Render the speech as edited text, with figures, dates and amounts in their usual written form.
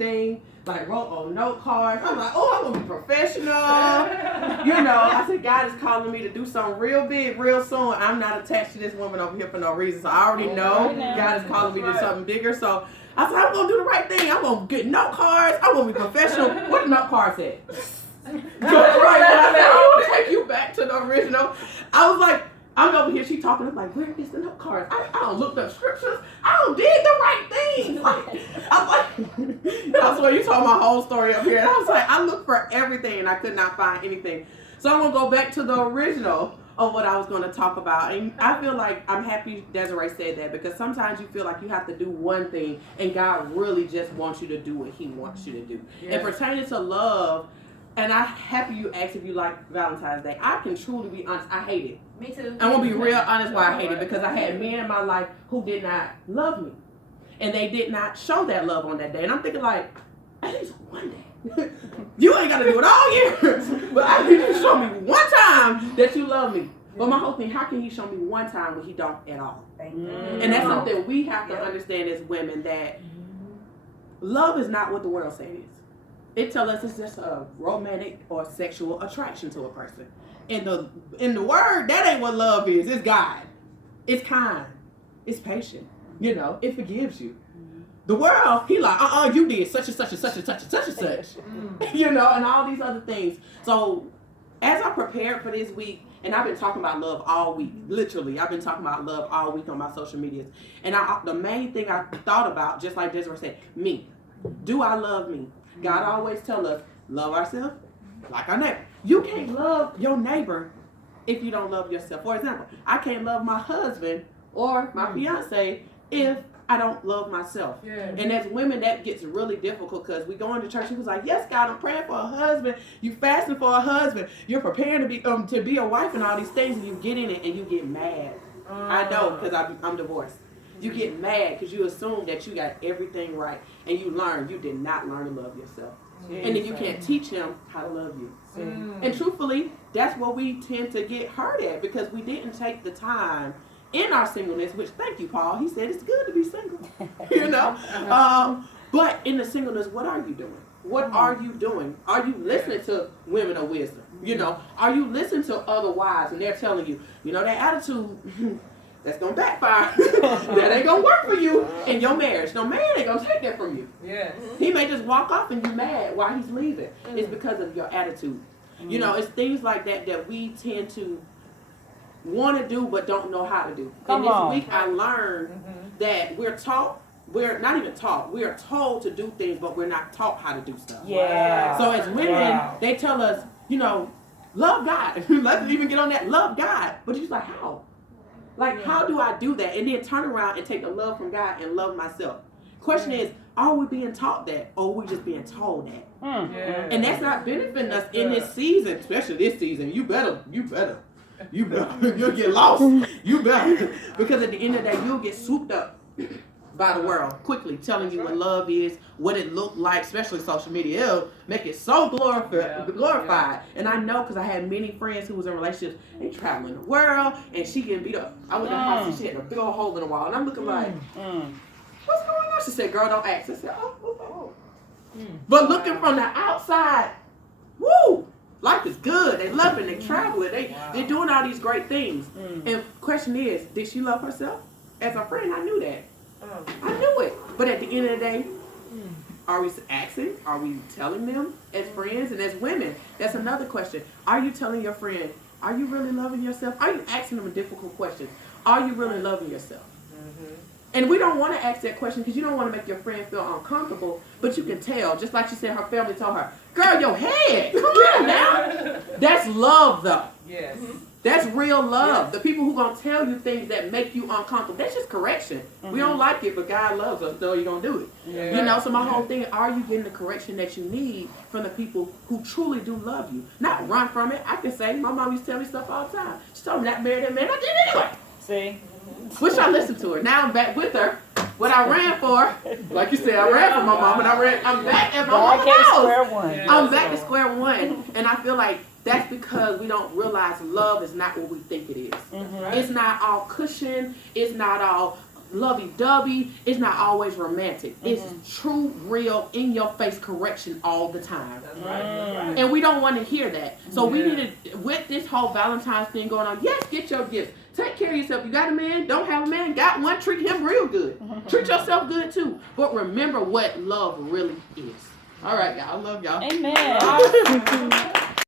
thing, like wrote on note cards. I'm like, oh, I'm gonna be professional. I said, God is calling me to do something real big, real soon. I'm not attached to this woman over here for no reason. So I already know God is calling me to do something bigger. So I said, I'm gonna do the right thing. I'm gonna get note cards. I'm gonna be professional. What the note cards at? Right, I said, I will take you back to the original. I was like, I'm over here, she talking, I'm like, where is the note cards? I don't look up scriptures. I don't did the right thing. I'm like, I swear you told my whole story up here. And I was like, I looked for everything and I could not find anything. So I'm going to go back to the original of what I was going to talk about. And I feel like I'm happy Desiree said that, because sometimes you feel like you have to do one thing and God really just wants you to do what he wants you to do. Yeah. And pertaining to love, and I'm happy you asked if you like Valentine's Day. I can truly be honest, I hate it. Me too. I'm going to be real honest why I hate it, because I had men in my life who did not love me. And they did not show that love on that day. And I'm thinking like, at least one day. You ain't got to do it all year. But I need you to show me one time that you love me. But my whole thing, how can he show me one time when he don't at all? And that's something we have to understand as women, that love is not what the world says it is. It tells us it's just a romantic or sexual attraction to a person. In the word, that ain't what love is. It's God. It's kind. It's patient. It forgives you. The world, he like, you did such and such and such and such and such and such. And all these other things. So as I prepared for this week, and I've been talking about love all week. Literally, I've been talking about love all week on my social medias. And the main thing I thought about, just like Desiree said, me. Do I love me? God always tell us, love ourselves like our neighbor. You can't love your neighbor if you don't love yourself. For example, I can't love my husband or my fiance if I don't love myself. Yeah. And as women, that gets really difficult, because we go into church and was like, yes, God, I'm praying for a husband. You fasting for a husband. You're preparing to be a wife and all these things, and you get in it and you get mad. I know, because I'm divorced. You get mad because you assume that you got everything right, and you did not learn to love yourself. And then you can't teach him how to love you. And truthfully, that's what we tend to get hurt at, because we didn't take the time in our singleness, which, thank you, Paul. He said it's good to be single, but in the singleness, what are you doing? What are you doing? Are you listening to women of wisdom? Are you listening to other wives and they're telling you, that attitude, that's going to backfire. That ain't going to work for you in your marriage. No man ain't going to take that from you. Yes. He may just walk off and you mad while he's leaving. It's because of your attitude. It's things like that we tend to want to do but don't know how to do. And this week I learned that we're not even taught, we are told to do things, but we're not taught how to do stuff. Yeah. So as women, they tell us, love God. Let's even get on that, love God. But you're like, how? How do I do that? And then turn around and take the love from God and love myself. Question is, are we being taught that, or are we just being told that? And that's not benefiting us in this season, especially this season. You better. You'll get lost. You better. Because at the end of the day, you'll get swooped up by the world quickly, telling you what love is, what it looked like, especially social media. It'll make it so glorified. And I know, because I had many friends who was in relationships, they traveling the world, and she getting beat up. I went to the house and she had a big old hole in the wall, and I'm looking like, what's going on? She said, girl, don't ask. I said, oh. But looking from the outside, woo! Life is good. They love it. They travel it. They're doing all these great things. And question is, did she love herself? As a friend, I knew that. I knew it. But at the end of the day, are we asking? Are we telling them as friends and as women? That's another question. Are you telling your friend, are you really loving yourself? Are you asking them a difficult question? Are you really loving yourself? And we don't want to ask that question because you don't want to make your friend feel uncomfortable, but you can tell, just like she said, her family told her, girl, your head, come on now. That's love, though. Yes. That's real love. Yes. The people who going to tell you things that make you uncomfortable, that's just correction. We don't like it, but God loves us, so you're going to do it. Yeah. So my whole thing, are you getting the correction that you need from the people who truly do love you? Not run from it. I can say, my mom used to tell me stuff all the time. She told me not to marry that man. I did anyway. See? Wish I listened to her. Now I'm back with her. What I ran for, like you said, I ran for my mom, and I'm back at my mama's house. I'm back to square one. And I feel like that's because we don't realize love is not what we think it is. It's not all cushion. It's not all lovey-dovey. It's not always romantic. It's true, real, in-your-face correction all the time. That's right. That's right. And we don't want to hear that. So we need to, with this whole Valentine's thing going on, yes, get your gifts. Take care of yourself. You got a man, don't have a man, got one, treat him real good. Treat yourself good too. But remember what love really is. All right, y'all. I love y'all. Amen.